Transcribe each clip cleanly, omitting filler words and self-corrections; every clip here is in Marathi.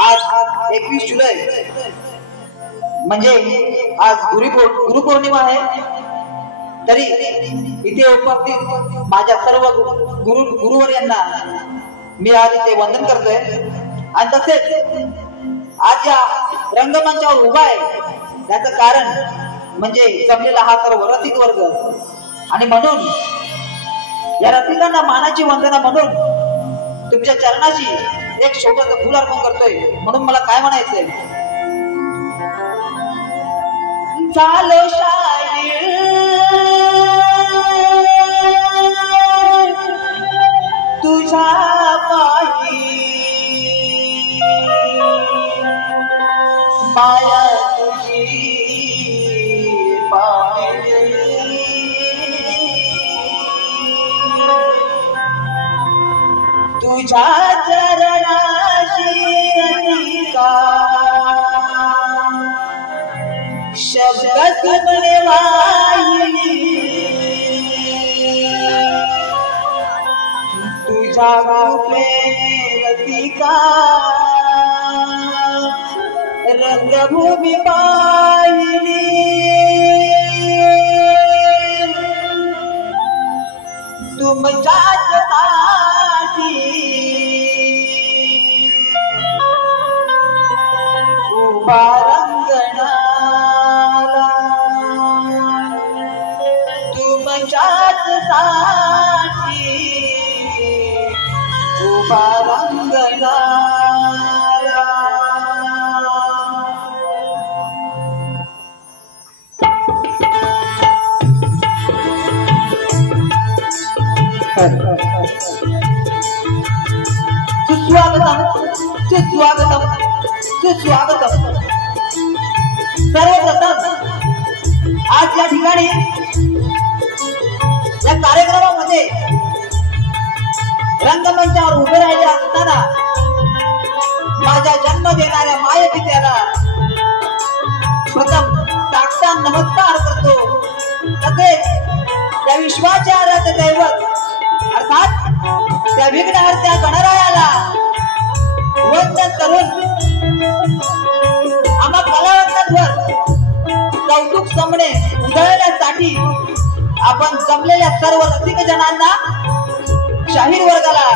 आज 21 जुलै म्हणजे आज गुरुपौर्णिमा आहे। तरी इथे उपस्थित माझ्या सर्व गुरुवर यांना मी आज इथे वंदन करतोय। आणि तसेच आज या रंगमंचावर उभा आहे त्याचं कारण म्हणजे जमलेला हा सर्व रसिक वर्ग, आणि म्हणून या रसिकांना मानाची वंदना म्हणून तुमच्या चरणाची एक छोटस फुल अर्पण करतोय. म्हणून मला काय म्हणायचंय, झालो शाहीर तुझ्या पायी, माया तुझी पाहिली, तुझ्या चरणाशी अधिका शब्द तुमने वाहिली, तुझ्या रूपे रसिका रंगभूमी पाहिली, तुमच्याच साठी उभा रंगणाला, तुमच्याच साठी उभा रंगणाला. सुस्वागतम सुस्वागतम सुस्वागतम. सर्वप्रथम आज या ठिकाणी या कार्यक्रमामध्ये रंगमंचावर उभे राहिले असताना माझ्या जन्म देणाऱ्या माय पित्याला प्रथम साष्टांग नमस्कार करतो. तसेच त्या विश्वाचे आराध्य दैवत अर्थात त्या विघ्नहर्त्या गणरायाला वंदन करून आम्हा कलावंतांवर कौतुक समणे उधळण्यासाठी आपण जमलेल्या सर्व रसिक जनांना, शाहीर वर्गाला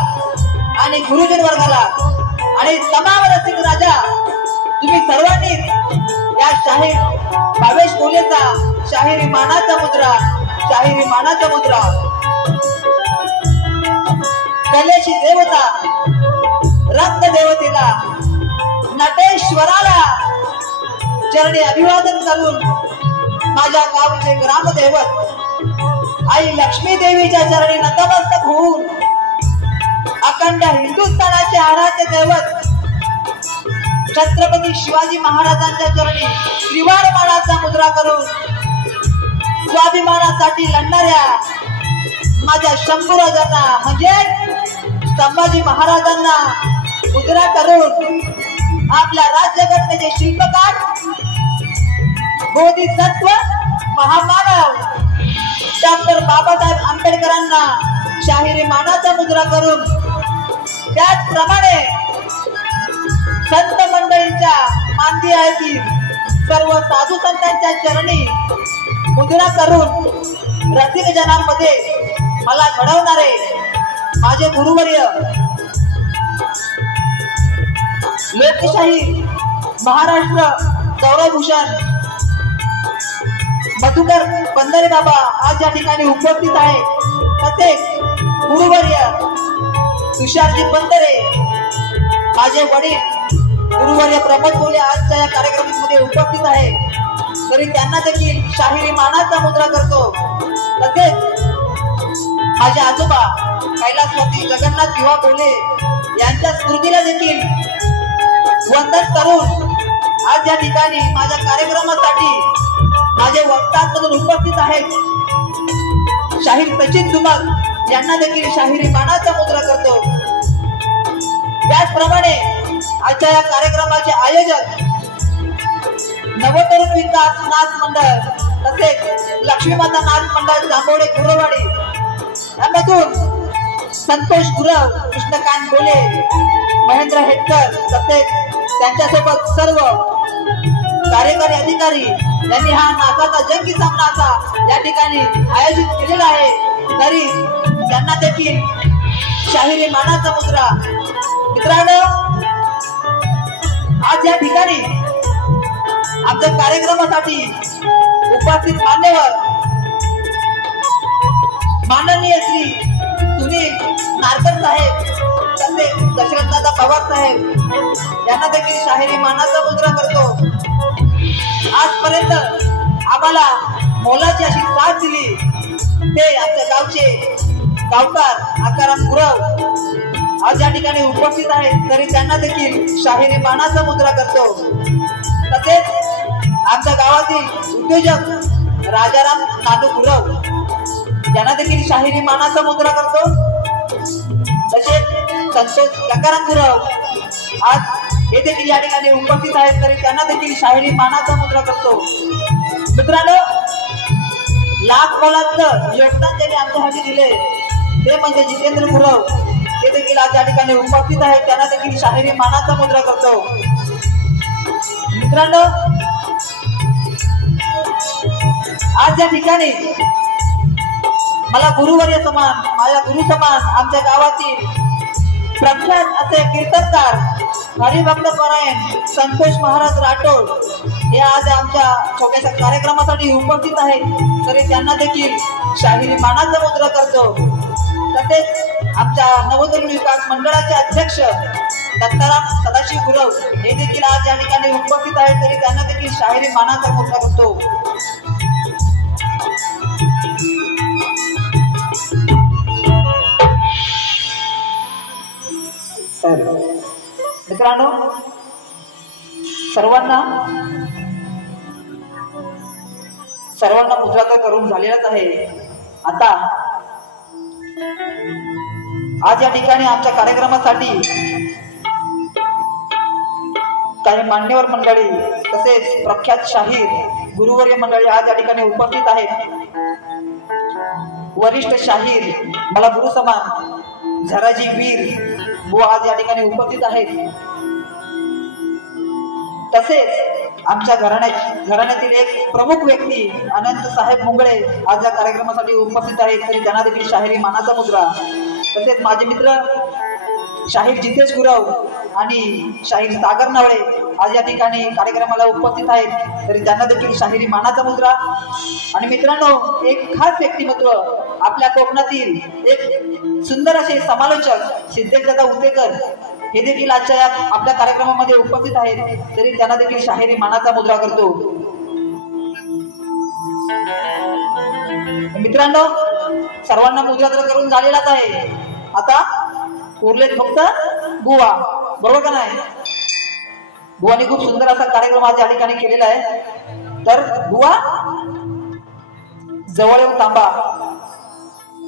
आणि गुरुजन वर्गाला आणि तमाम रसिक राजा, तुम्ही सर्वांनी या शाहीर भावेश बोलेचा शाहिरी मानाचा मुद्रा, शाहिरी मानाचा मुद्रा, कलेची देवता रंग देवतेला नटेश्वराला चरणी अभिवादन करून माझ्या गावचे ग्रामदैवत आई लक्ष्मी देवीच्या चरणी नतमस्तक होऊन अखंड हिंदुस्थानाचे आराध्य दैवत छत्रपती शिवाजी महाराजांच्या चरणी त्रिवार मानाचा मुद्रा करून स्वाभिमानासाठी लढणाऱ्या माझ्या शंभूराजांना म्हणजे संभाजी महाराजांना मुद्रा करून आपल्या राज्यघटनेचे शिल्पकार बोधिसत्व महामानव डॉक्टर बाबासाहेब आंबेडकरांना शाहिरी मानाचा मुद्रा करून, त्याचप्रमाणे संत मंडळींच्या मांदियातील सर्व साधू संतांच्या चरणी मुद्रा करून रसिक जनांमध्ये मला घडवणारे माझे गुरुवर्य लोकशाही महाराष्ट्र गौरवभूषण मधुकर बंदरे बाबा आज या ठिकाणी उपस्थित आहे. तसेच गुरुवर्य तुषारजी बंदरे, माझे वडील गुरुवर्य प्रमोद बोले आजच्या या कार्यक्रमामध्ये उपस्थित आहे. तरी त्यांना देखील शाहिरी मानाचा मुद्रा करतो. तसेच माझे आजोबा कैलासवासी जगन्नाथ विवा बोले यांच्या स्मृतीला देखील वंदन करून आज या ठिकाणी माझ्या कार्यक्रमासाठी माझे वक्ता म्हणून उपस्थित आहेत शाहीर सचिन दुमक यांना देखील शाहिरी मानाचा मुद्रा करतो. त्याचप्रमाणे आजच्या या कार्यक्रमाचे आयोजक नवतरुण विकास नाच मंडळ तसेच लक्ष्मीमाता नाच मंडळ जांभोडे गुरवाडी यामधून संतोष गुरव, कृष्णकांत बोले, महेंद्र हेटकर तसेच त्यांच्यासोबत सर्व कार्यकारी अधिकारी यांनी हा नाचाचा जंगी सामना असा या ठिकाणी आयोजित केलेला आहे. तरी त्यांना देखील शाहिरी मानाचा मुद्रा. मित्रांनो, आज या ठिकाणी आमच्या कार्यक्रमासाठी उपस्थित मान्यवर माननीय श्री सुनील नारकर साहेब तसेच दशरथदादा पवार साहेब यांना देखील शाहिरी मानाचा मुद्रा करतो। आजपर्यंत आम्हाला मोलाची अशी साथ दिली ते आमच्या गावचे गावकार आकाराम गुरव आज या ठिकाणी उपस्थित आहेत, तरी त्यांना देखील शाहिरी मानाचा मुद्रा करतो। तसेच आमच्या गावातील उद्योजक राजाराम नानू गुरव यांना देखील शाहिरी मानाचा मुद्रा करतो। तसेच संतोष गंगाराम गुरव आज हे देखील या ठिकाणी उपस्थित आहेत, तरी त्यांना देखील शाहिरी मानाचा मुद्रा करतो। मित्रांनो, लाख मोलाचं योगदान त्यांनी आमच्यासाठी दिले ते म्हणजे जितेंद्र गुरव, ते देखील आज या ठिकाणी उपस्थित आहेत, त्यांना देखील शाहिरी मानाचा मुद्रा करतो। मित्रांनो, आज या ठिकाणी मला गुरुवर्य समान, माझ्या गुरु समान आमच्या गावातील प्रख्यात असे कीर्तनकार हरिभक्त परायण संतोष महाराज राठोड हे आज आमच्या छोट्याशा कार्यक्रमासाठी उपस्थित आहेत, तरी त्यांना देखील शाहिरी मानाचा मुद्रा करतो। तसेच आमच्या नवोदय विकास मंडळाचे अध्यक्ष दत्ताराम सदाशिव गुरव हे देखील आज या ठिकाणी उपस्थित आहेत, तरी त्यांना देखील शाहिरी मानाचा मुद्रा करतो। मित्रांनो, सर्वांना मुद्रा तर करून झालेलाच आहे। आता आज या ठिकाणी आमच्या कार्यक्रमासाठी काही मान्यवर मंडळी तसेच प्रख्यात शाहीर गुरुवर्य मंडळी आज या ठिकाणी उपस्थित आहेत। वरिष्ठ शाहीर मला गुरु समान झराजी वीर बुवा आज या ठिकाणी उपस्थित आहेत। तसेच आमच्या घराण्यातील एक प्रमुख व्यक्ती अनंत साहेब मुंगळे आज या कार्यक्रमासाठी उपस्थित आहेत, तरी त्यांना देखील शाहिरी मानाचा मुद्रा। तसेच माझे मित्र शाहीर जितेश गुरव आणि शाहीर सागर नवळे आज या ठिकाणी कार्यक्रमाला उपस्थित आहेत, तरी त्यांना देखील शाहिरी मानाचा मुद्रा। आणि मित्रांनो, एक खास व्यक्तिमत्व आपल्या कोकणातील एक सुंदर असे समालोचक सिद्धेशदादा उतेकर हे देखील आजच्या आपल्या कार्यक्रमामध्ये उपस्थित आहेत, तरी त्यांना देखील शाहिरी मानाचा मुद्रा करतो। मित्रांनो, सर्वांना मुद्रा तर करून झालेलाच आहे, आता उरलेत फक्त बुवा, बरोबर का नाही? बुवानी खूप सुंदर असा कार्यक्रम आज या ठिकाणी केलेला आहे, तर बुवा जवळ येऊन थांबा।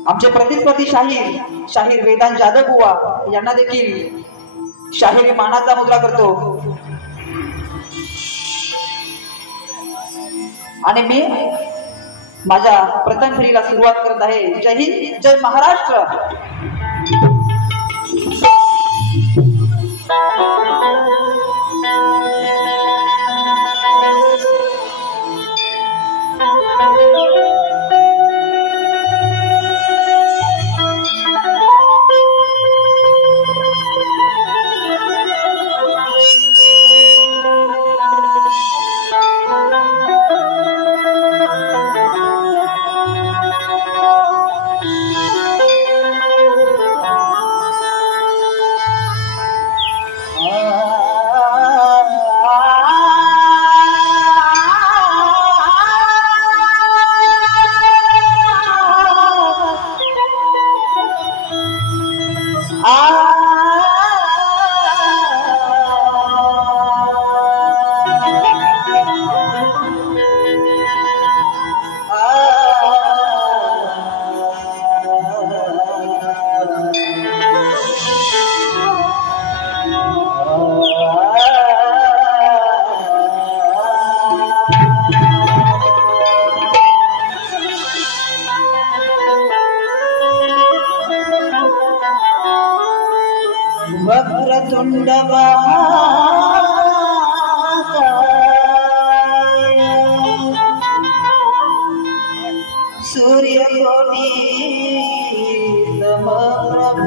आमचे प्रतिस्पर्धी शाहीर वेदांत जाधव बुवा यांना देखील शाहिरी मानाचा मुद्रा करतो। आणि मी माझ्या प्रथम फेरीला सुरुवात करत आहे। जय हिंद, जय महाराष्ट्र। वक्रतुंड सूर्यकोटि समप्रभ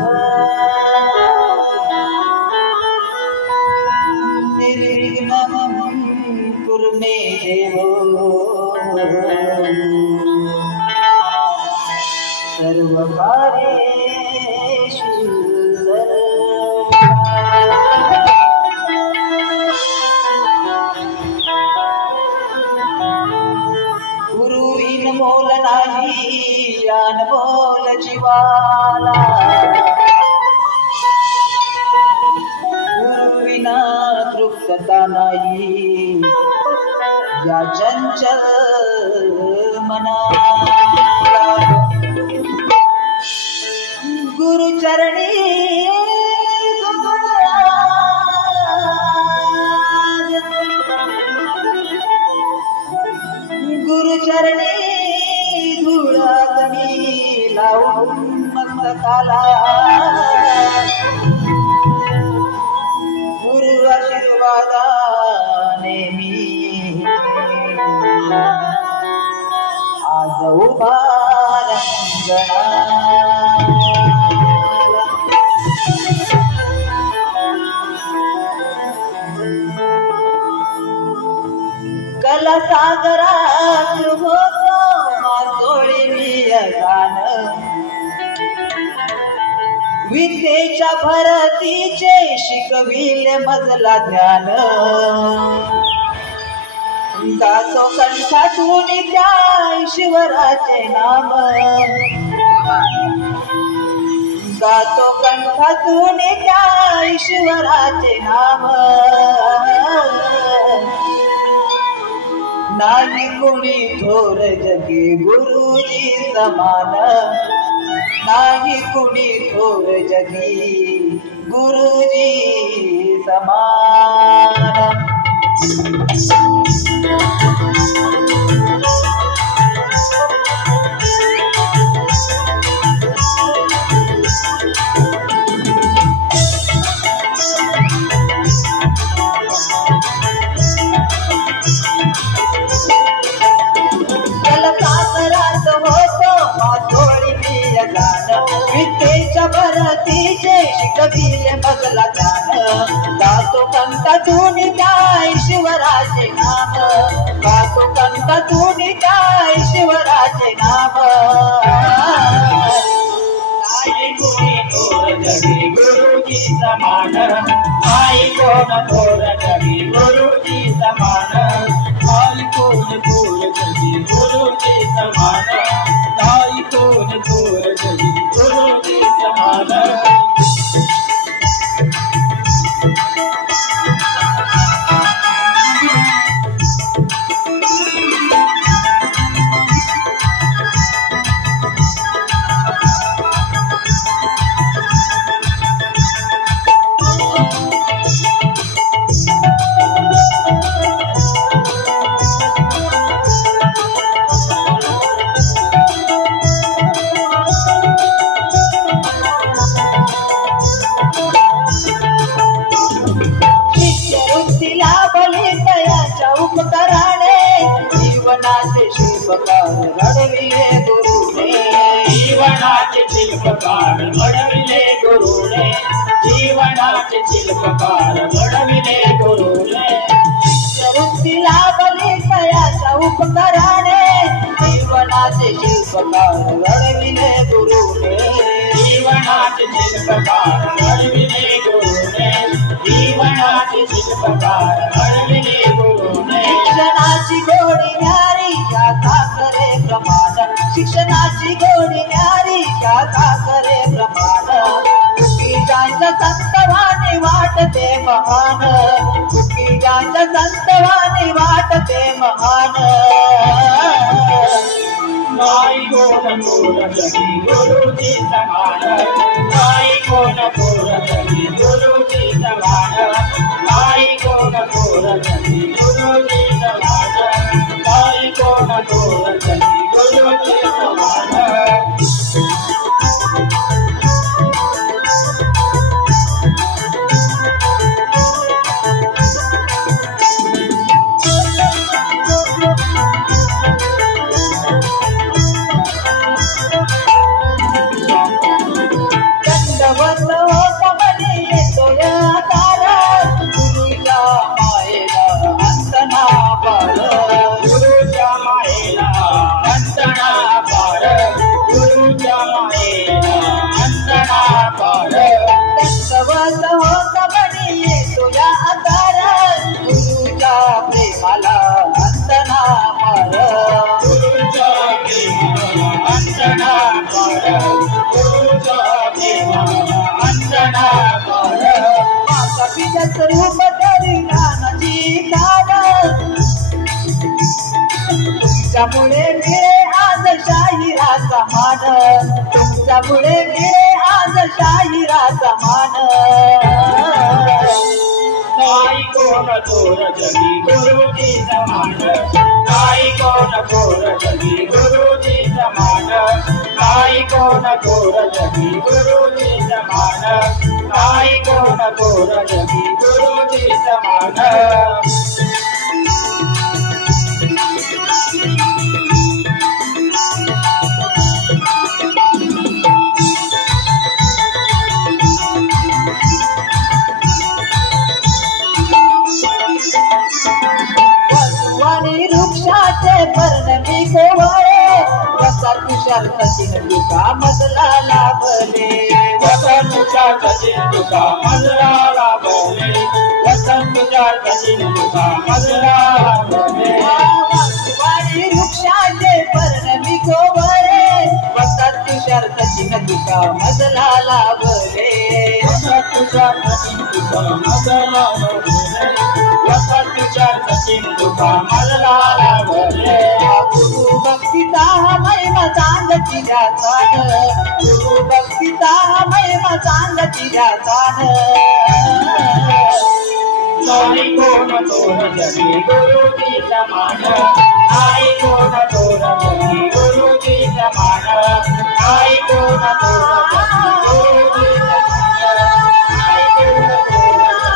निर्विघ्नं कुरु मे देवो भारे सुंदर गुरुविन मोल नाही अनमोल जीवाला गुरुविना तृप्तता नाही या चंचल मनाला गुरुचरणी गुरुचरणी धुळागणी लावून मस्तकाला गुरु आशीर्वादाने मी आज उभा रंगणाला कला सागरात होतो मासोळी मी गाण विद्येच्या भरतीचे शिकविले मजला ज्ञान गातो कंठातून त्या ईश्वराचे नाम गातो कंठातून त्या ईश्वराचे नाम नाही कुणी थोर जगी गुरुजी समान नाही कुणी थोर जगी गुरुजी समान विद्येच्या भरतीचे शिकविले मजला ज्ञान गातो कंठातून त्या ईश्वराचे नाम गातो कंठातून त्या ईश्वराचे नाम नाही कोणी थोर जगी गुरुजी समान नाही कोण थोर जगी गुरुजी समान नाही कोण थोर जगी गुरुजी समान नाही कोण थोर जगी गुरुजी समान जीवनाचे शिल्पकार घडविले गुरुने जीवनाचे शिल्पकार घडविले गुरुने जीवनाचे शिल्पकार घडविले गुरुने वृत्ती लाभली तयाच्या उपकाराने जीवनाचे शिल्पकार घडविले गुरुने जीवनाचे शिल्पकार घडविले गुरुने जीवनाचे शिल्पकार घडविले गुरुने शिक्षणाची गोडी न्यारी या करे प्रमाण शिक्षणाची गोडी न्यारी या करे प्रमाण तुकीजांच्या संतवाने वाटते महान तुकीजांच्या संतवाने वाटते महान नाही कोण थोर जगी गुरुजी समान नाही कोण थोर जगी गुरुजी समान नाही कोण थोर जगी गुरुजी समान नाही कोण थोर जगी गुरुजी समान गुरुच्या मायेला अंतना पार प्रेमाला अंतना पार गुरुच्या प्रेमाला अंतना पार गुरुच्या प्रेमाला अंतना पार माता पित्याचं रूप तरी ज्ञानाची धार तुमच्यामुळे मिळे आज शाहिराचा मान तुमच्यामुळे मिळे आज शाहिराचा मान नाही कोण थोर जगी गुरुजी समान नाही कोण थोर जगी गुरुजी समान नाही कोण थोर जगी गुरुजी समान नाही कोण थोर जगी गुरुजी समान वृक्षाचे पर्णमी कोवळे वसा तुषार सचिन तुका मजला लाभले वसंत तुषार सचिन तुका मजला लाभले वसंत तुषार सचिन तुका मजला लाभले वाणी वृक्षाचे पर्णमी कोवळे वसा तुषार सचिन तुका मजला लाभले वसंत तुषार सचिन तुका मजला लाभले वसंत तुषार सचिन तुका मजला लाभले गुरु भक्तीचा महिमा सांग तिच्या सान गुरु भक्तीचा महिमा सांग तिच्या सान नाही कोण थोर जगी गुरुजी समान नाही कोण थोर जगी गुरुजी समान नाही कोण थोर जगी गुरुजी समान नाही कोण थोर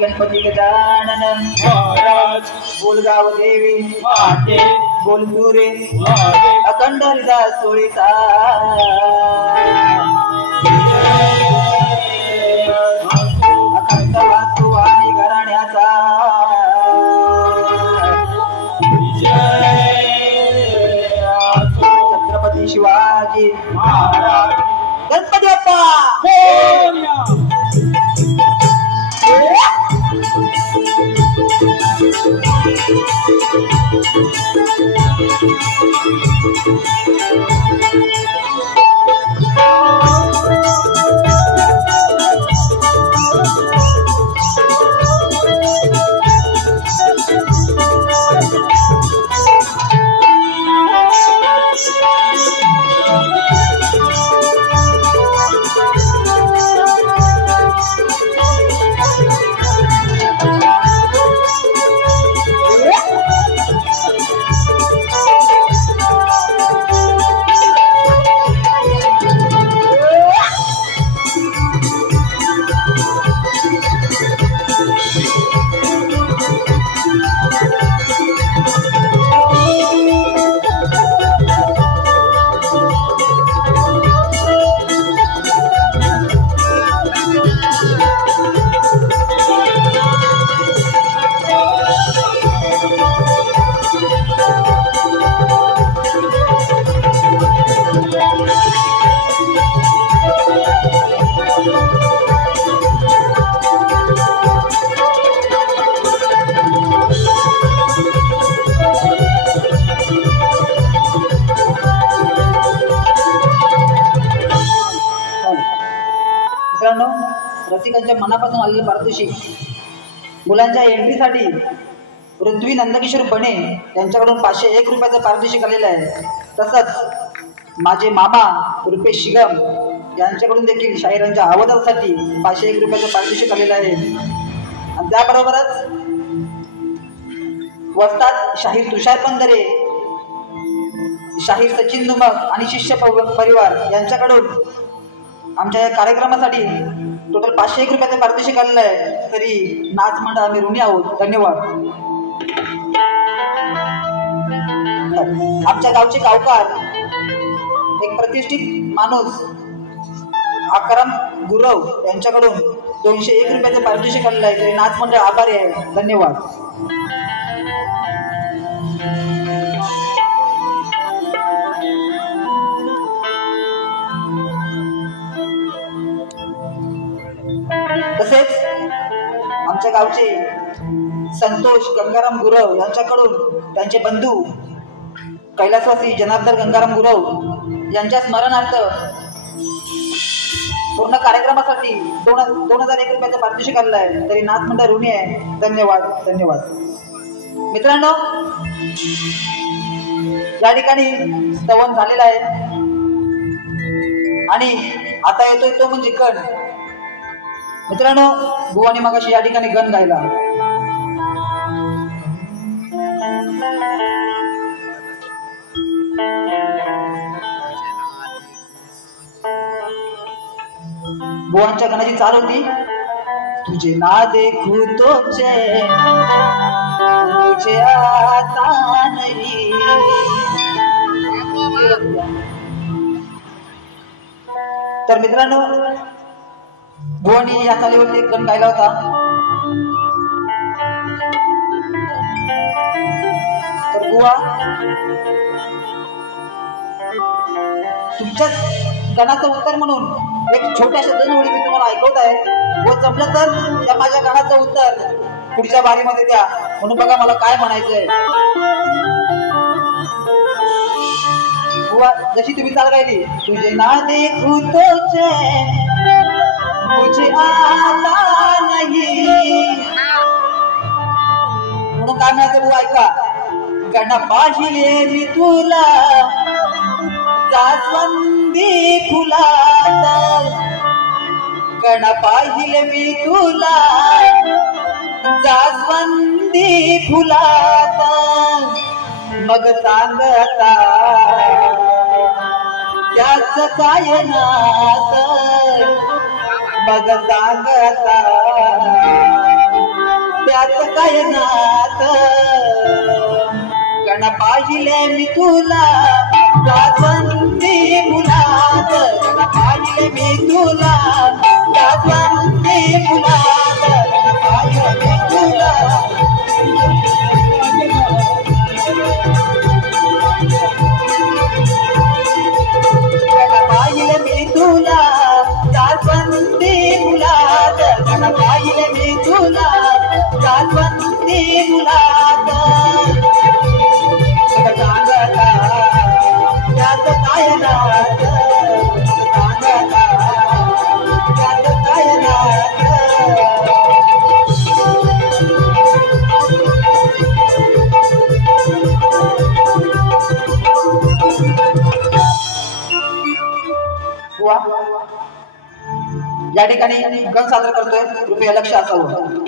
गणपती गजानन महाराज बोलगाव देवी माते बोल तुरे माते अखंड हरिदास सोळीचा अखंड वास्तू आणि घराण्याचा छत्रपती शिवाजी महाराज गणपती बाप्पा रसिकांच्या मनापासून आलेले पारितोषिक मुलांच्या एंट्रीसाठी पृथ्वी नंदकिशोर बने यांच्याकडून 501 रुपयाचं पारितोषिक आलेलं आहे. तसंच माझे मामा रुपेश शिगम यांच्याकडून देखील शाहिरांच्या आवाजासाठी 501 रुपयाचं पारितोषिक आलेलं आहे. आणि त्याबरोबरच वस्ताद शाहीर तुषार पंधरे, शाहीर सचिन नुमक आणि शिष्य परिवार यांच्याकडून आमच्या या कार्यक्रमासाठी टोटल 501 रुपयाचं पारितोषिक आलेलं आहे. तरी नाच मंडळ आम्ही ऋणी आहोत. धन्यवाद. आमच्या गावचे गावकार एक प्रतिष्ठित माणूस आकाराम गुरव यांच्याकडून 201 रुपयाचं पारितोषिक आलेलं आहे. तरी नाच मंडळ आभारी आहे. धन्यवाद. तसेच आमच्या गावचे संतोष गंगाराम गुरव यांच्याकडून त्यांचे बंधू कैलासवासी जनार्दन गंगाराम गुरव यांच्या स्मरणार्थ पूर्ण कार्यक्रमासाठी 2001 रुपयाचं पारितोषिक आलेलं आहे. तरी नाथ मंडळ ऋणी आहे. धन्यवाद. धन्यवाद. मित्रांनो, या ठिकाणी स्तवन झालेलं आहे आणि आता येतोय तो म्हणजे गण. मित्रांनो, बुवानी मगाशी या ठिकाणी गण गायला. बुवांच्या गाण्याची चाल होती, तुझे ना देखू तो चैन मुझे आता नहीं. तर मित्रांनो, बुवानी या चालीवरती गण गायला होता. तर बुवा, तुमच्या गाण्याचं उत्तर म्हणून एक छोट्याशा 2 ओळी मी तुम्हाला ऐकवत आहे. व जमलं तर त्या माझ्या गाण्याचं उत्तर पुढच्या बारीमध्ये द्या. म्हणून बघा मला काय म्हणायचंय. बुवा, जशी तुम्ही चाल गायली, तुझे ना देखू तो चैन मुझे आता नहीं, म्हणून काय म्हणायचं बुवा ऐका. गण पाहिले मी तुला जास्वंदी फुलात, गण पाहिले मी तुला जास्वंदी फुलात, मग सांग आता त्याच काय नात, मग सांग आता त्याच काय नात. गण पाहिले मी तुला जास्वंदी फुलात, गण पाहिले मी तुला जास्वंदी फुलात, गण पाहिले मी तुला. गण पाहिले मी तुला जास्वंदी फुलात, गण पाहिले मी तुला जास्वंदी फुलात, सांगता त्याच काय नात, सांगता त्याच काय नात. या ठिकाणी गण सादर करतोय. कृपया लक्ष असावं.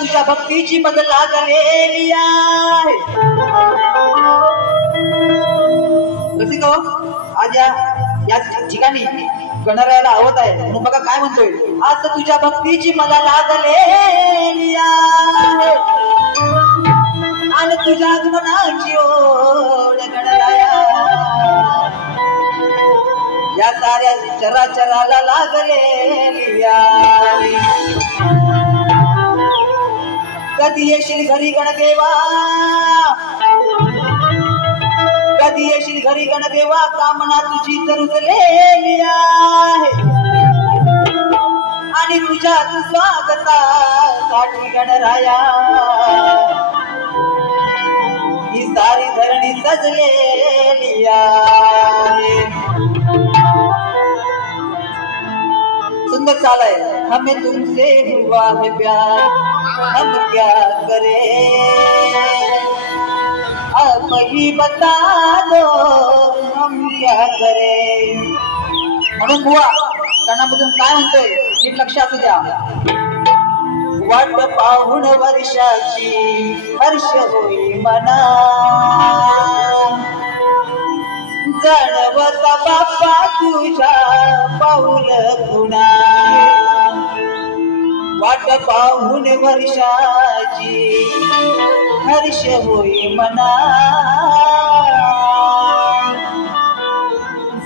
तुझ्या भक्तीची मग लागलेली आहे. रसिक हो, आज या ठिकाणी गणरायाला आवत आहे. म्हणून बघा काय म्हणतोय. आज तुझ्या भक्तीची मला लागलेली आहे आणि तुझ्या आगमनाची ओढ गणराया या साऱ्या चराचराला लागलेली आहे. कधी येशील घरी गणदेवा, कधी येशील घरी गणदेवा, कामना तुझी तर उचलेली आहे आणि तुझ्या स्वागतासाठी गणराया ही सारी धरणी सजलेली आहे. सुंदर चाल है। हमें तुमसे हुआ है प्यार, हम क्या करें, अब ही बता दो हम क्या करें। म्हणून बुवा गाण्यामधून काय म्हणतोय नीट लक्षात द्या। वाट पाहून वर्षाची हर्ष होई मना, जाणवता बाप्पा तुझ्या पाऊल पुन्हा। वाट पाहून वर्षाची हर्ष होई मना,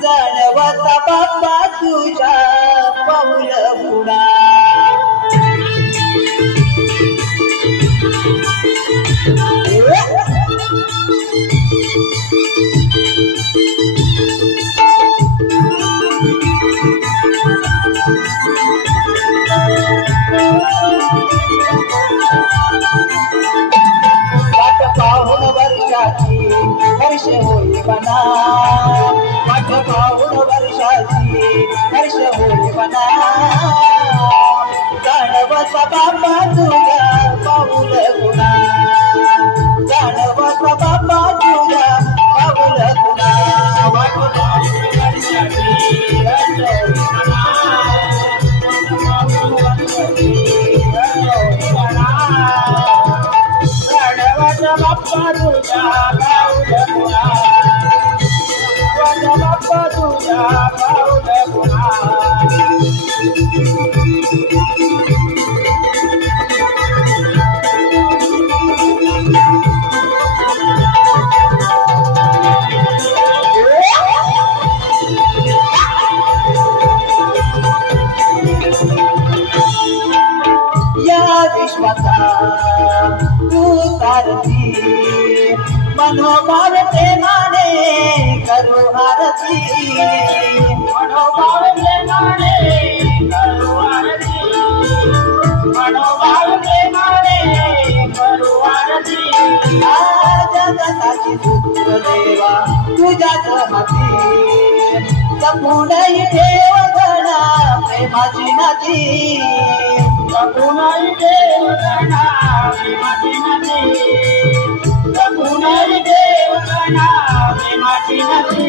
जाणवता बाप्पा तुझ्या पाऊल पुन्हा। वाट पाहून वर्षाची हर्ष होई मना, वाट पाहून वर्षाची हर्ष होई मना, जाणवता बाप्पा तुझ्या पाऊल पुन्हा, जाणवता बाप्पा तुझ्या पाऊल पुन्हा। वाट पाहून वर्षाची हर्ष होई मना, बाप्पा तुझ्या पाऊल पुन्हा, बाप्पा तुझ्या पाऊल पुन्हा। या विश्वाचा तू सारथी, मनोभाव प्रेमाने करू आरती, मनोभाव प्रेमाने करू आरती, मनोभाव प्रेमाने करू आरती। जगताची सूत्र देवा तुझ्याच हाती, जपूनही ठेव गणा प्रेमाची नाती, जपूनही ठेव गणा प्रेमाची नाती, जपूनही ठेव गणा प्रेमाची नाती।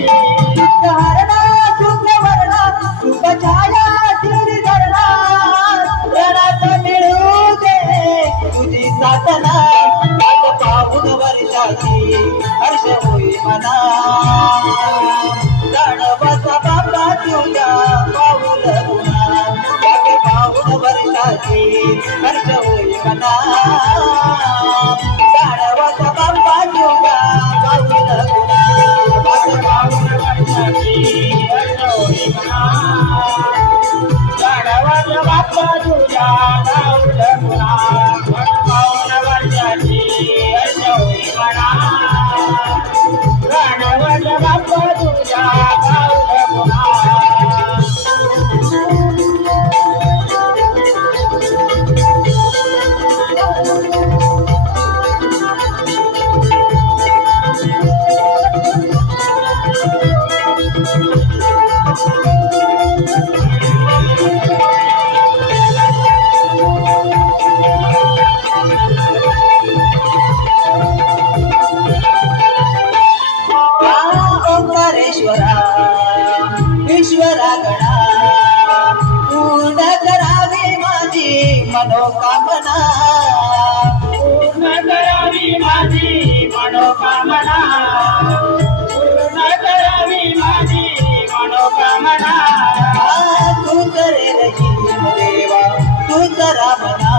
धारणा शुद्ध वर्णा शुभछाया तिरी धरणा, रणात मिळू दे तुझी साधना। वाट पाहून वर्षाची हर्ष होई मना, जाणवता बाप्पा तुझ्या पाऊल पुन्हा, वाट पाहून वर्षाची हर्ष होई मना, जाणवता बाप्पा तुझ्या पाऊल पुन्हा। वाट पाहून वर्षाची हर्ष होई मना, जाणवता बाप्पा तुझ्या पाऊल पुन्हा, वाट पाहून वर्षाची हर्ष होई मना, जाणवता बाप्पा तुझ्या पाऊल पुन्हा। ईश्वरा गणा पूर्ण करावी माझी मनोकामना, पूर्ण करावी माझी मनोकामना, पूर्ण करावी माझी मनोकामना। तू करे रहीम देवा तूच रामना,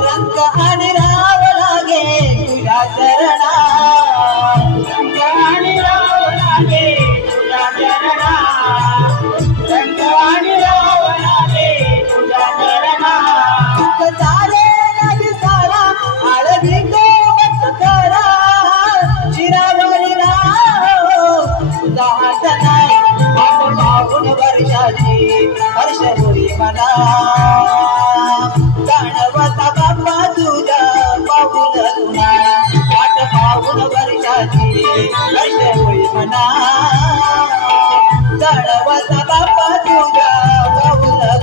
रंग आणि राव लागे तुझ्या चरणा, रंग आणि राव लागे तुझ्या चरणा, रंग आणि राव लागे तुझ्या चरणा। तारे नदी सारा आळधी तो बस करा, शिरावरी तुझा हासना। वाट पाहून वर्षाची हर्ष होई मना, जाणवता बाप्पा तुझ्या पाऊल पुन्हा, वाट पाहून वर्षाची हर्ष होई मना, जाणवता बाप्पा तुझ्या पाऊल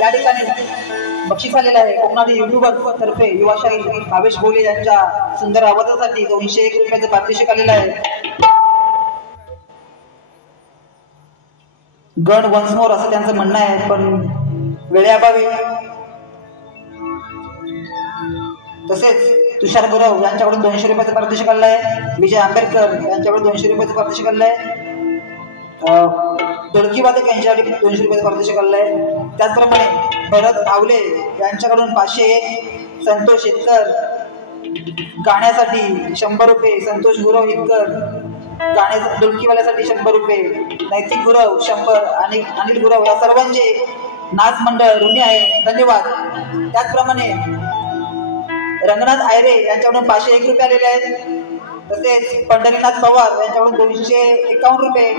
या ठिकाणी बक्षीस आलेलं आहे कोकणातील युट्यूबर तर्फे युवाशाही भावेश भोले यांच्या सुंदर आवाजासाठी 201 रुपयाचं पारितोषिक आलेलं आहे. गण वन्स मोर असं त्यांचं म्हणणं आहे, पण वेळेअभावी. तसेच तुषार गुरव यांच्याकडून 200 रुपयाचं पारितोषिक आलेलं आहे. विजय आंबेडकर यांच्याकडून 200 रुपयाचं पारितोषिक आलेलं आहे. ढोलकी वादक यांच्यासाठी 200 रुपयाचं पारितोषिक आलेलं आहे. त्याचप्रमाणे भरत आवले यांच्याकडून 501, संतोष हितकर गाण्यासाठी 100 रुपये, संतोष गुरव हितकर गाण्या ढोलकीवाल्यासाठी 100 रुपये, नैतिक गुरव 100 आणि अनिल गुरव या सर्वांचे नाच मंडळ ऋणी आहे, धन्यवाद. त्याचप्रमाणे रंगनाथ आयरे यांच्याकडून 501 रुपये आलेले आहेत. तसेच पंढरीनाथ पवार यांच्याकडून 251 रुपये.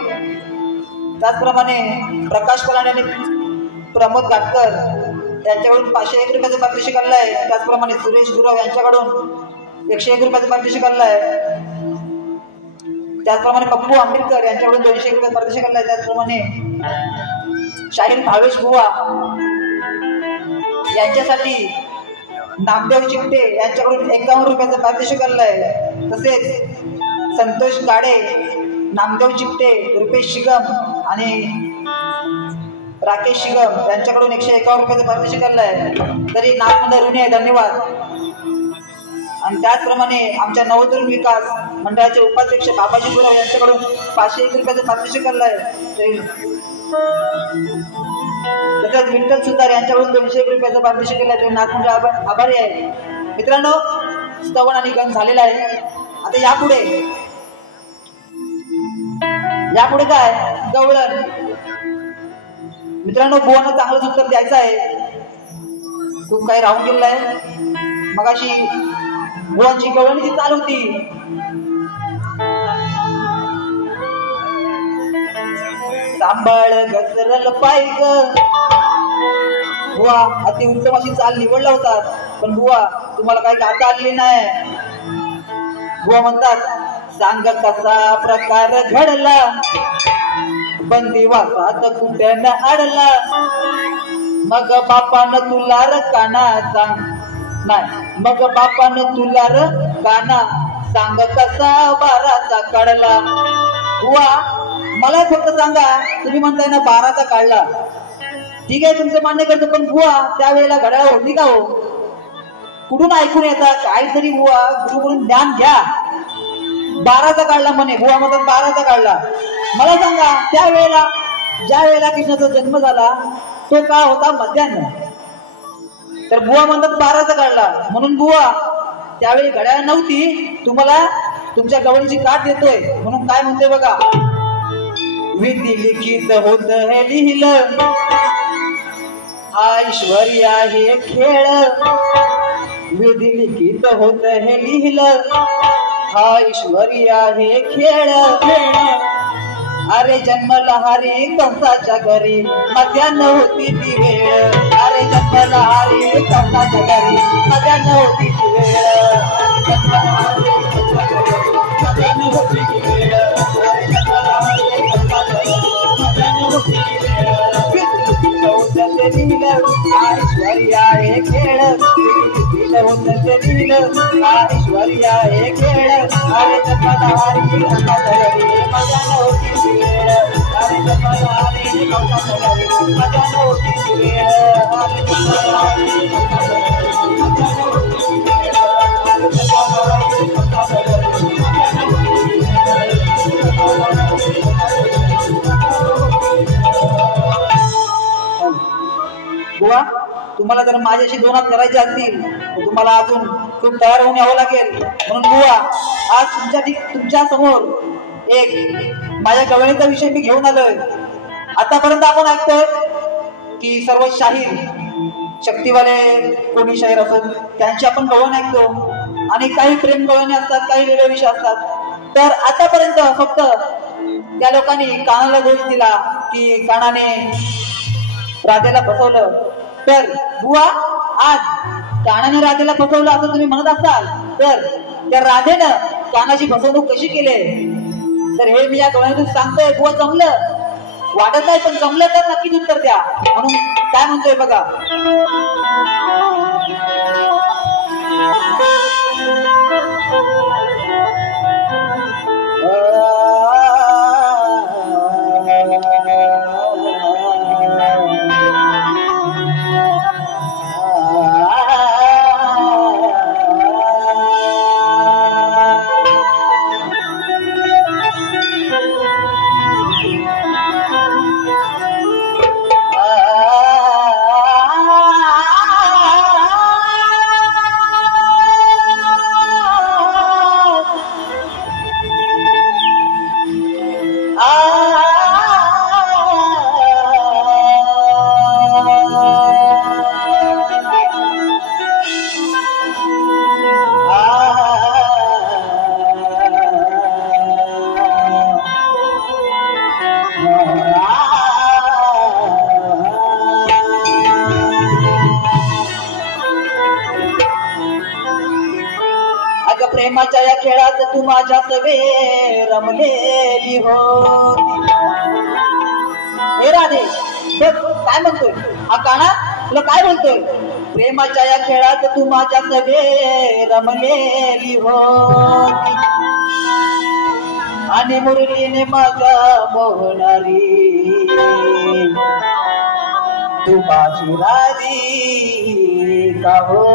त्याचप्रमाणे प्रकाश कलांडे आणि प्रमोद घाटकर यांच्याकडून 501 रुपयाचं पारितोषिक आलेलं आहे. त्याचप्रमाणे सुरेश गुरव यांच्याकडून 101 रुपयाचं पारितोषिक आलेलं आहे. त्याचप्रमाणे पप्पू आंबेडकर यांच्याकडून 201 रुपयाचं पारितोषिक आलेलं आहे. त्याचप्रमाणे शाहीर भावेश बुवा यांच्यासाठी नामदेव चिमटे यांच्याकडून 51 रुपयाचं पारितोषिक आलेलं आहे. तसेच संतोष गाडे, नामदेव चिमटे, रुपेश शिगम आणि राकेश शिगम यांच्याकडून 151 रुपयाचं पारितोषिक आलेलं आहे. तरी नागमंडळ ऋणी आहे, धन्यवाद. आणि त्याचप्रमाणे आमच्या नवतरुण विकास मंडळाचे उपाध्यक्ष बाबाजी गुरव यांच्याकडून 501 रुपयाचं पारितोषिक आलेलं आहे. तसेच विठ्ठल सुतार यांच्याकडून 201 रुपयाचं पारितोषिक केलं आहे. नागमंडळ आभारी आहे. मित्रांनो, स्तवन आणि गण झालेला आहे. आता यापुढे काय गवळण. मित्रांनो, बुवांना चांगलंच उत्तर द्यायचं आहे. खूप काही राहून गेलेलं आहे. मगाशी बुवांची गवळण जी चालू होती, सांभाळ घसरल पाय ग. बुवा अति उत्तम अशी चाल निवडला होता, पण बुवा तुम्हाला काही गाता आलेली नाही. बुवा म्हणतात, सांग कसा प्रकार घडला, बंदिवासात कुठ्यानं अडला, मग बापानं तुला र काना सांग नाही, मग बापानं तुला र काना सांग कसा बाराचा काढला. बुवा मला फक्त सांगा, तुम्ही म्हणताय ना 12चा काढला, ठीक आहे तुमचं मान्य करतो, पण बुवा त्यावेळेला घड्याळ होती का हो? कुठून ऐकून येतात काहीतरी? बुवा गुरुकडून ज्ञान घ्या. 12चा काढला म्हणे, बुवा म्हणतात 12चा काढला. मला सांगा, त्यावेळेला ज्या वेळेला कृष्णाचा जन्म झाला तो काळ होता मध्यान्ह, तर बुवा म्हणतात 12चा काढला. म्हणून बुवा त्यावेळी घड्याळ नव्हती, तुम्हाला तुमच्या गवळीची काठ देतोय. म्हणून काय म्हणते बघा, विधी लिखित होत हे लिहिलं, हा ईश्वरी आहे खेळ. विधी लिखित होत हे लिहिलं, हा ईश्वरी आहे खेळ. अरे जन्मला हरी कंसाच्या घरी, मध्यान्ह होती ती वेळ. अरे जन्मला हरी कंसाच्या घरी, मध्यान्ह होती ती वेळ. ऐश्वर्या हे खेळ होत लील ऐश्वर्य हे खेळ अरे जपाला हरी रे मजा नव्हती वेळ अरे जपाला हरी मजा नव्हती वेळ अरे जपाला हरी मजा नव्हती वेळ अरे जपाला हरी बुवा तुम्हाला जर माझ्याशी दोन हात करायचे असतील तर तुम्हाला अजून खूप तयार होऊन यावं लागेल म्हणून बुवा आज तुमच्या समोर एक माझ्या गवळीचा विषय मी घेऊन आलोय आतापर्यंत आपण ऐकतोय की सर्व शाहीर शक्तीवाले कोणी शाहीर असो त्यांची आपण गवळण ऐकतो आणि काही प्रेम गवळणी असतात काही वेगळे विषय असतात तर आतापर्यंत फक्त त्या लोकांनी कानाला दोष दिला की कानाने राधेला फसवलं तर बुवा आज कानाने राधेला फसवलं असं तुम्ही म्हणत असाल तर त्या राधेनं कानाची फसवणूक कशी केली तर हे मी या गवळणीतून सांगतोय बुवा जमलं वाटत नाही पण जमलं तर नक्कीच उत्तर द्या म्हणून काय म्हणतोय बघा प्रेमाच्या या खेळात तू माझ्या सवे रमलेली हो हे राधे काय म्हणतोय हा काना तुला काय बोलतोय प्रेमाच्या या खेळात तू माझ्या सवे रमलेली हो आणि मुरलीने माझा मोहणारी तू माझी राधी का हो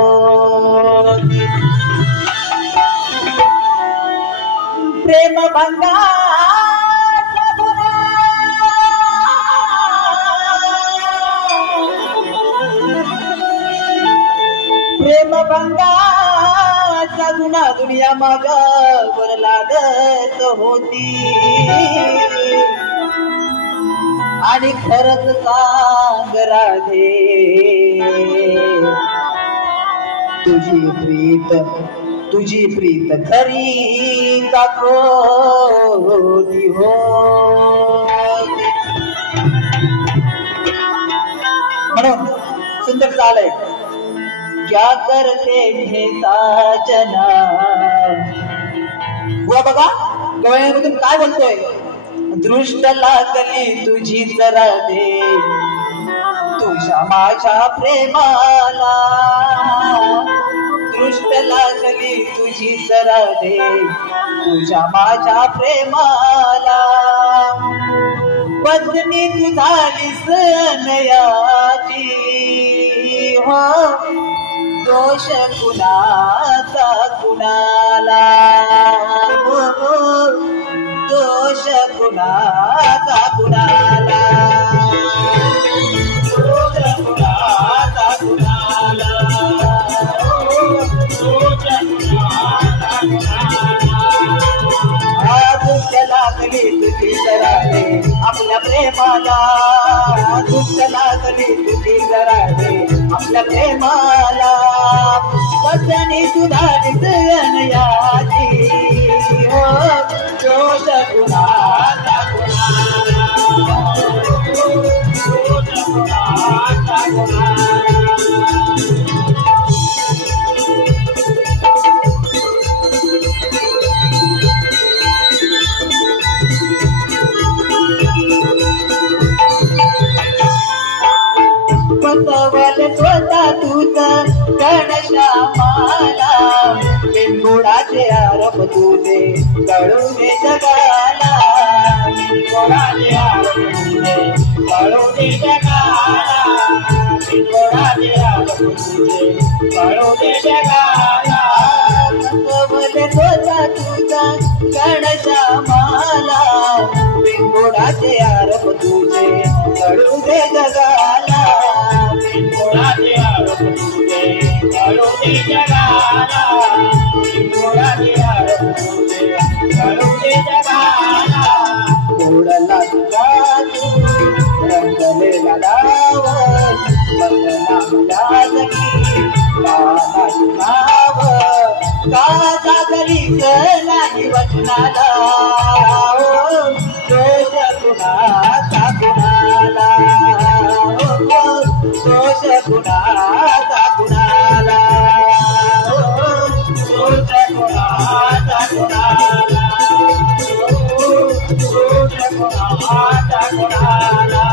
प्रेम भंगा प्रेम भंगाचा गुन्हा दुनिया मागावर लागत होती आणि खरंच सांग राधे तुझी प्रीत खरी का खोटी हो म्हणून सुंदर चालय क्या करते हे साजना बुवा बघा गवळणीमधून काय बोलतोय दृष्ट लागली तुझी जरा दे तुझ्या माझ्या प्रेमाला दृष्ट लागली तुझी जरा दे तुझ्या माझ्या प्रेमाला पत्नी तू झालीस नयाची हो दोष कुणाचा कुणाला दोष कुणाचा कुणाला दोष कुणाचा कुणाला दुष्ट लागली तुझी जरा दे आपल्या प्रेमाला दुष्ट लागली तुझी जरा दे आपल्या प्रेमाला पत्नी सुधारित अनयाची हो दोष कुणाचा कुणाला दोष कुणाचा कुणाला पतवल स्वतः तूच घनश्यामा कळू दे जगाला बिनतोडाचे आरोप तुझे कळू दे जगाला बिनतोडाचे आरोप तुझे कळू दे जगाला कसवले तोचा तुझा घनश्यामाला बिनतोडाचे आरोप तुझे कळू दे जगाला बिनतोडाचे आरोप तुझे कळू दे जगाला बिनतोडाचे आरोप तुझे कळू दे जगाला ओढला तुझा तू रंगलेला डाव बदनाम जागली कानाची नाव का जागलीच नाही वचनाला दोष कुणाचा कुणाला दोष कुणाचा कुणाला दोष कोणाचा कोणाला दोष कोणाचा कोणाला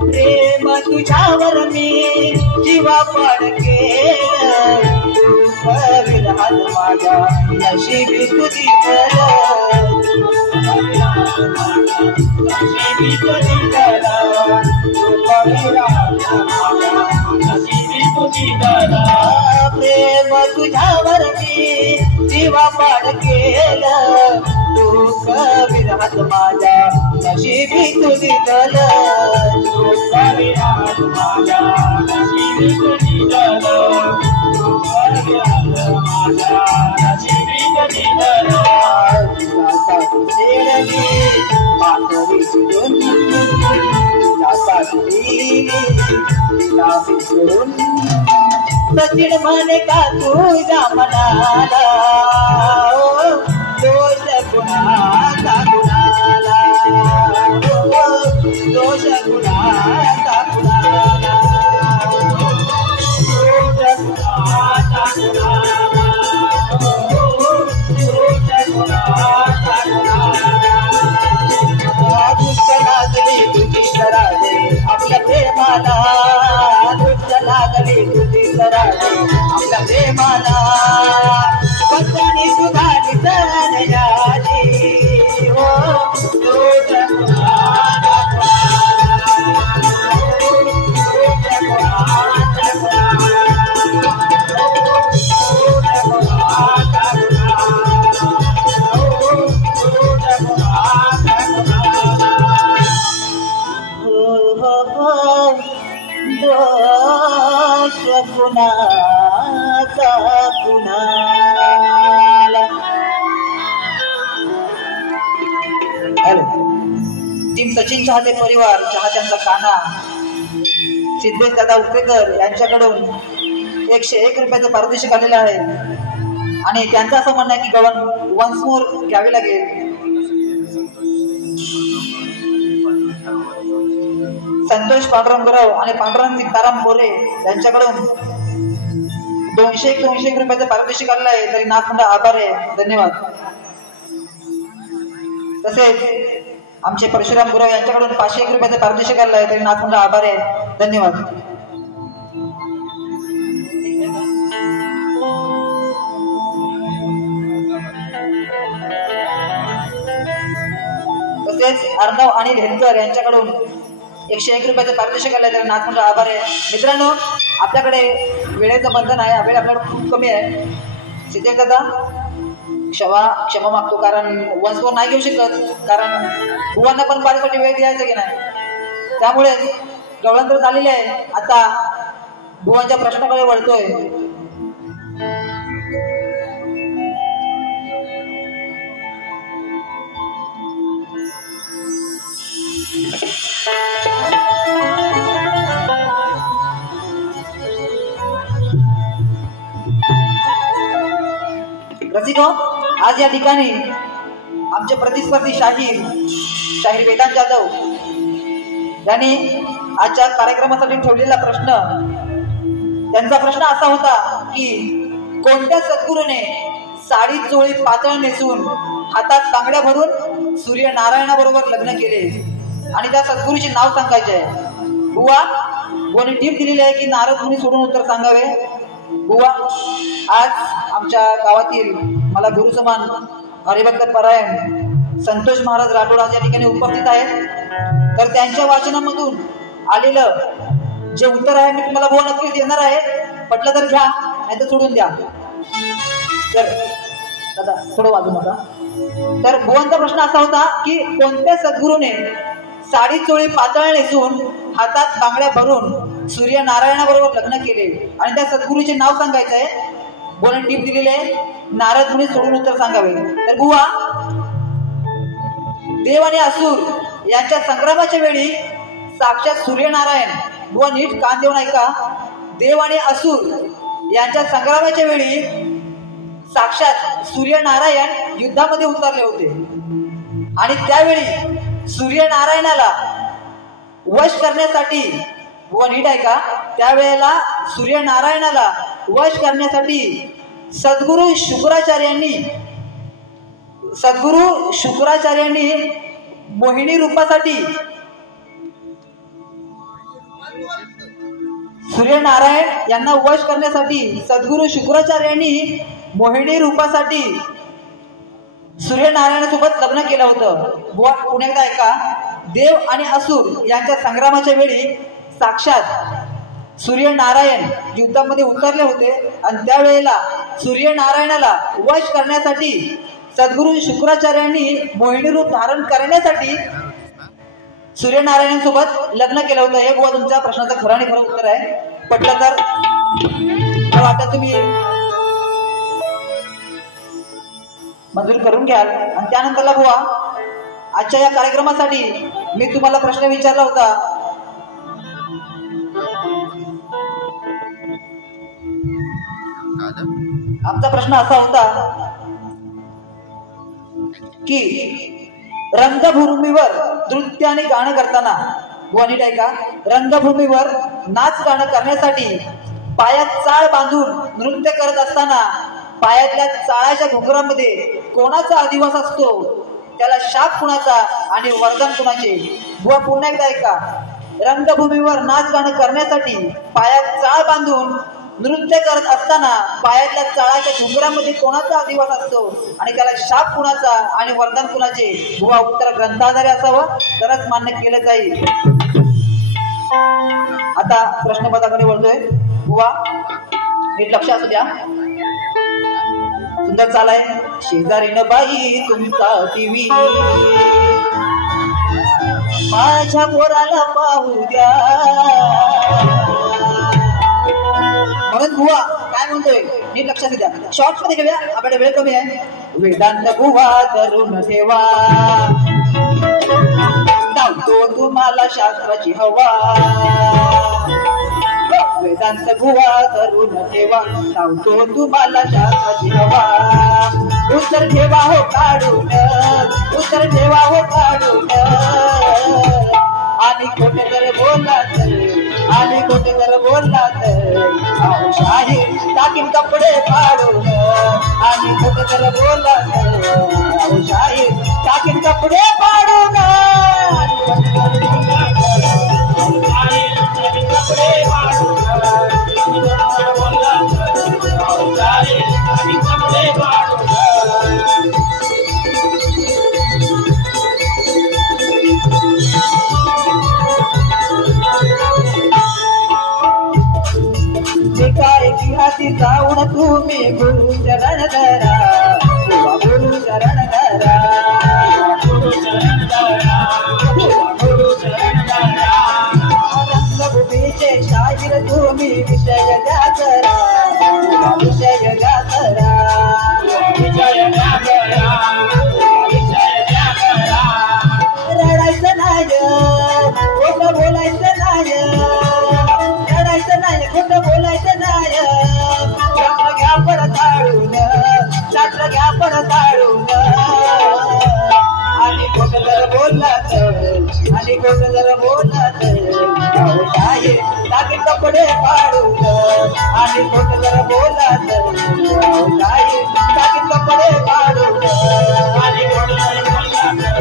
प्रेम तुझ्यावर मी जीवा पण केलं तू विरहात माझ्या नशिबी तुझी नशिबी तुझी गला तू नशिबी तुझी गला प्रेम तुझ्यावर मी जीवा पण केलं दुःख विरहात माझ्या नशिबी तुझी दल विराट माझ्या नशिबी तुझी गल विराट माझ्या नशिबी तुझी गल शेरली माधवी सोडून तिला विसरून सचिन म्हणे का तुझ्या मनाला दोष कुणाचा कुणाला दोष कुणाचा कुणाला दोष कुणाचा कुणाला दोष कुणाचा कुणाला दुष्ट लागली तुझी सराडे आपल्या प्रेमाला दुष्ट लागली तुझी सराडे आपल्या प्रेमाला पत्नी सुद्धा निसरण्याची हो दोष कुणाचा दोष कुणाचा कुणाला. हॅलो टीम सचिन चाहते परिवार चाहत्यांचा काना सिद्धेश दादा उपकेकर यांच्याकडून 101 रुपयाचं पारितोषिक आलेलं आहे आणि त्यांचं असं म्हणणं आहे की गवन वन्स मोर घ्यावे लागेल. संतोष पांडुरंग गुरव आणि पांडुरंग सीताराम बोरे यांच्याकडून 201 रुपयाचं पारितोषिक आलेलं आहे तरी नाथखंड आभार आहे, धन्यवाद. तसेच आमचे परशुराम गुरव यांच्याकडून 501 रुपयाचं पारितोषिक आलेलं आहे तरी नाथखंड आभार आहे, धन्यवाद. तसेच अर्णव आणि हेलकर यांच्याकडून 101 रुपयाचं पारितोषिक आलं तर नाथखंड आभार आहे. मित्रांनो आपल्याकडे वेळेचं बंधन आहे, वेळ आपल्याकडे खूप कमी आहे. सिद्धेश दादा क्षमा मागतो कारण वंशवर नाही घेऊ शकत कारण बुवांना पण पाण्यासाठी वेळ द्यायचा की नाही, त्यामुळे गवळण झालेले आहे. आता बुवांच्या प्रश्नाकडे वळतोय. रसिको आज या ठिकाणी आमचे प्रतिस्पर्धी शाहीर वेदांत जाधव यांनी आजच्या कार्यक्रमासाठी ठेवलेला प्रश्न त्यांचा प्रश्न असा होता की कोणत्या सद्गुरूने साडी चोळी पातळ नेसून हातात बांगड्या भरून सूर्यनारायणाबरोबर लग्न केले आणि त्या सद्गुरूचे नाव सांगायचे आहे. बुवा कोणी टीप दिलेली आहे की नारद मुनी सोडून उत्तर सांगावे. बुवा आज आमच्या गावातील मला गुरु समान हरिभक्त परायण संतोष महाराज राठोड आज या ठिकाणी उपस्थित आहेत. तर त्यांच्या वाचनामधून आलेलं जे उत्तर आहे मी तुम्हाला बुवा नक्कीच देणार आहे. पटलं तर घ्या नाही तर सोडून द्या. तर दादा थोडं वाजू नका. तर बुवांचा प्रश्न असा होता की कोणत्या सद्गुरूने साडी चोळी पातळ नेसून हातात बांगड्या भरून सूर्यनारायणाबरोबर लग्न केले आणि त्या सद्गुरूचे नाव सांगायचं आहे. बुवाने टीप दिलेले आहे नारद मुनी सोडून उत्तर सांगावे. तर बुवा देव आणि असुर यांच्या संग्रामाच्या वेळी साक्षात सूर्यनारायण, बुवा नीट कान देऊन ऐका, देव आणि असुर यांच्या संग्रामाच्या वेळी साक्षात सूर्यनारायण युद्धामध्ये उतरले होते आणि त्यावेळी सूर्यनारायणाला वश करण्यासाठी, बुवा नीट ऐका, त्यावेळेला सूर्यनारायणाला वश करण्यासाठी सद्गुरु शुक्राचार्यांनी मोहिनी रूपासाठी सूर्यनारायण यांना वश करण्यासाठी सद्गुरु शुक्राचार्यांनी मोहिनी रूपासाठी सूर्यनारायणासोबत लग्न केलं होतं. बुवा पुन्हा एकदा ऐका, देव आणि असुर यांच्या संग्रामाच्या वेळी साक्षात सूर्यनारायण युद्धामध्ये उतरले होते आणि त्यावेळेला सूर्यनारायणाला वश करण्यासाठी सद्गुरु शुक्राचार्यांनी मोहिनी रूप धारण करण्यासाठी सूर्यनारायणासोबत लग्न केलं होतं. हे बुवा तुमच्या प्रश्नाचं खरं आणि खरं उत्तर आहे. पटलं तर वाटत तुम्ही मंजूर करून घ्याल. आणि त्यानंतरला बुवा आजच्या या कार्यक्रमासाठी मी तुम्हाला प्रश्न विचारला होता. आमचा प्रश्न असा होता की रंगभूमीवर नृत्य आणि गाणं करताना, बुवा नीट ऐका, रंगभूमीवर नाच गाणं करण्यासाठी पायात चाळ बांधून नृत्य करत असताना पायातल्या चाळाच्या घुगरामध्ये कोणाचा अधिवास असतो, त्याला शाप कुणाचा आणि वरदान कुणाचे. बुवा पुन्हा एकदा ऐका, रंगभूमीवर नाच गाणं करण्यासाठी पायात चाळ बांधून नृत्य करत असताना पायातल्या चाळाच्या घुंगरामध्ये कोणाचा अधिवास असतो आणि त्याला शाप कुणाचा आणि वरदान कुणाचे. बुवा उत्तर ग्रंथाधारे असावं तरच मान्य केलं जाईल. आता प्रश्नपत्राकडे वळतोय. बुवा नीट लक्ष असू द्या. सुंदर चालाय. शेजारीन बाई तुमचा टीव्ही माझ्या पोराला पाहू द्या. म्हणून बुवा काय म्हणतोय नीट लक्षात द्या. शॉर्ट मध्ये घेऊया, आपल्याकडे वेळ कमी आहे. वेदांत बुवा धरून ठेवा, धावतो तुम्हाला शास्त्राची हवा. वेदांत बुवा धरून ठेवा, धावतो तुम्हाला शास्त्राची हवा. उत्तर ठेवा हो काढून, उत्तर ठेवा हो काढून. आणि खोटे जर बोललात, आणि खोटे जर बोललात अहो शाहीर टाकीन कपडे फाडून. आणि खोटे जर बोललात अहो शाहीर टाकीन कपडे फाडून. कपडे फाडून काय की हाती जाऊन तुम्ही गुरु चरण धरा, गुरु चरण धरा, गुरु चरण धरा, गुरु चरण धरा. रंगभूमीचे शाहीर तुम्ही विषय द्या करा, विषय द्या करा, विषय द्या करा, विषय द्या करा. रडायचं नाही, खोटं बोलायचं नाही, रडायचं नाही, खोटं बोलायचं नाही. शास्त्र घ्या परताळून, शास्त्र घ्या परताळून. आणि खोट जर बोलला तर आणि खोट जर बोलला तर काय टाकीन कपडे काढून आणि खोट जर बोलला तर काय टाकीन कपडे काढून आणि खोट जर बोलला तर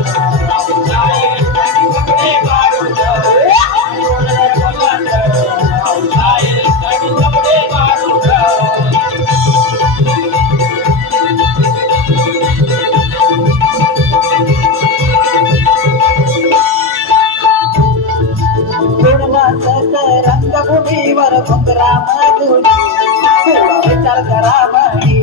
काय टाकीन कपडे काढून रंगभूमीवर भंगरा मधुरी विचार करा म्हणी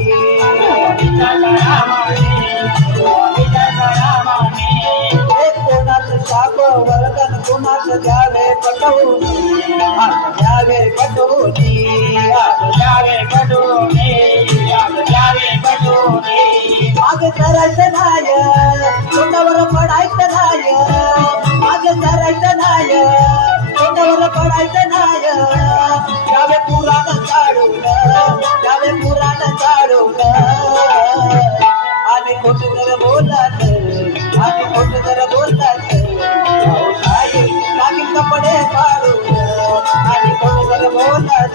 कोणाचं शाप वर्धन कोणाचं द्यावे पटवून द्यावे मागे करायचं नाही तोंडावर पडायचं नाही मागे करायचं नाही तोंडावर पडायचं नाही त्यावे पुराण काढून आणि खोट जर बोललात आणि खोट जर बोललात काही टाकीन कपडे काढून आणि खोट जर बोललात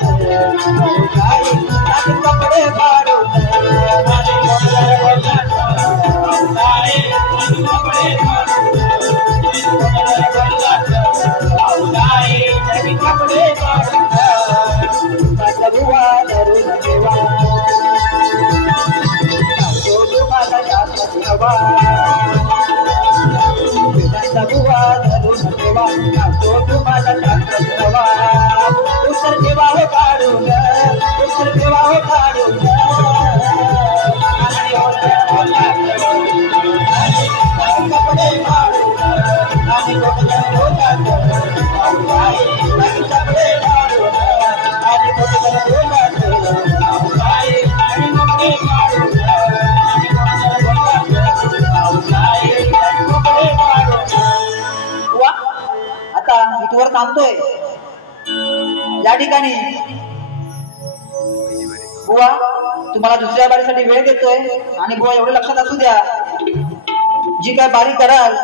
काही टाकीन कपडे काढून आणि खोट जर बोललात काय टाकीन कपडे काढून कपडे काढून बुवा धरून ठेवा तुम्हाला जास्त ठेवा बुवा धरून ठेवा तुम्हाला जास्त ठेवा उत्तर ठेवा हो काढून उत्तर ठेवा हो काढून कपडे काढून आणि कपडे आता इथवर थांबतोय या ठिकाणी बुवा तुम्हाला दुसऱ्या बारीसाठी वेळ देतोय आणि बुवा एवढं लक्षात असू द्या जी काय बारी कराल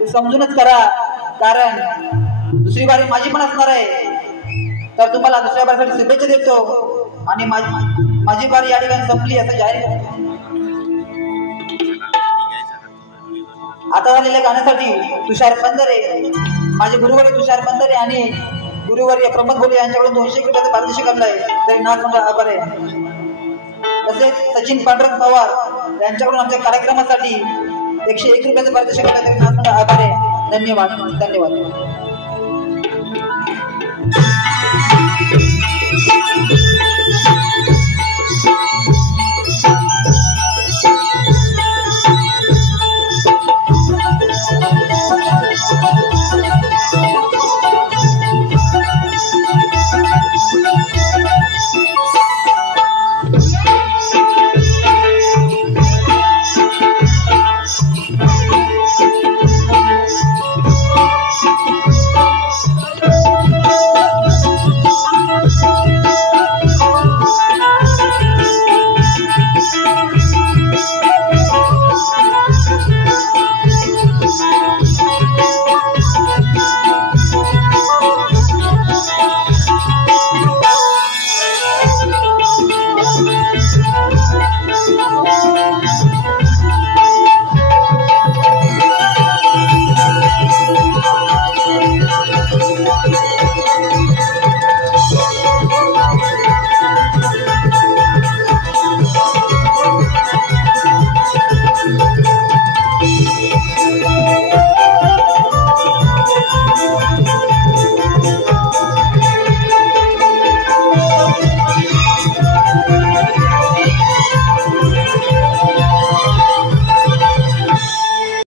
ते समजूनच करा कारण दुसरी बारी माझी पण असणार आहे तर तुम्हाला दुसऱ्या बारीसाठी शुभेच्छा देतो आणि माझी बारी या ठिकाणी संपली असं जाहीर करतो आता झालेल्या गाण्यासाठी तुषार पंधरे माझे गुरुवर्य तुषार पंधरे आणि गुरुवर्य प्रमोद भोले यांच्याकडून 200 रुपयाचे पारितोषिक आणलंय तरी नाथ मंडळ आभार आहे तसेच सचिन पांडुरंग पवार यांच्याकडून आमच्या कार्यक्रमासाठी 101 रुपयाचे पारितोषिक आणलंय तरी नाथ मंडळ आभार आहे धन्यवाद.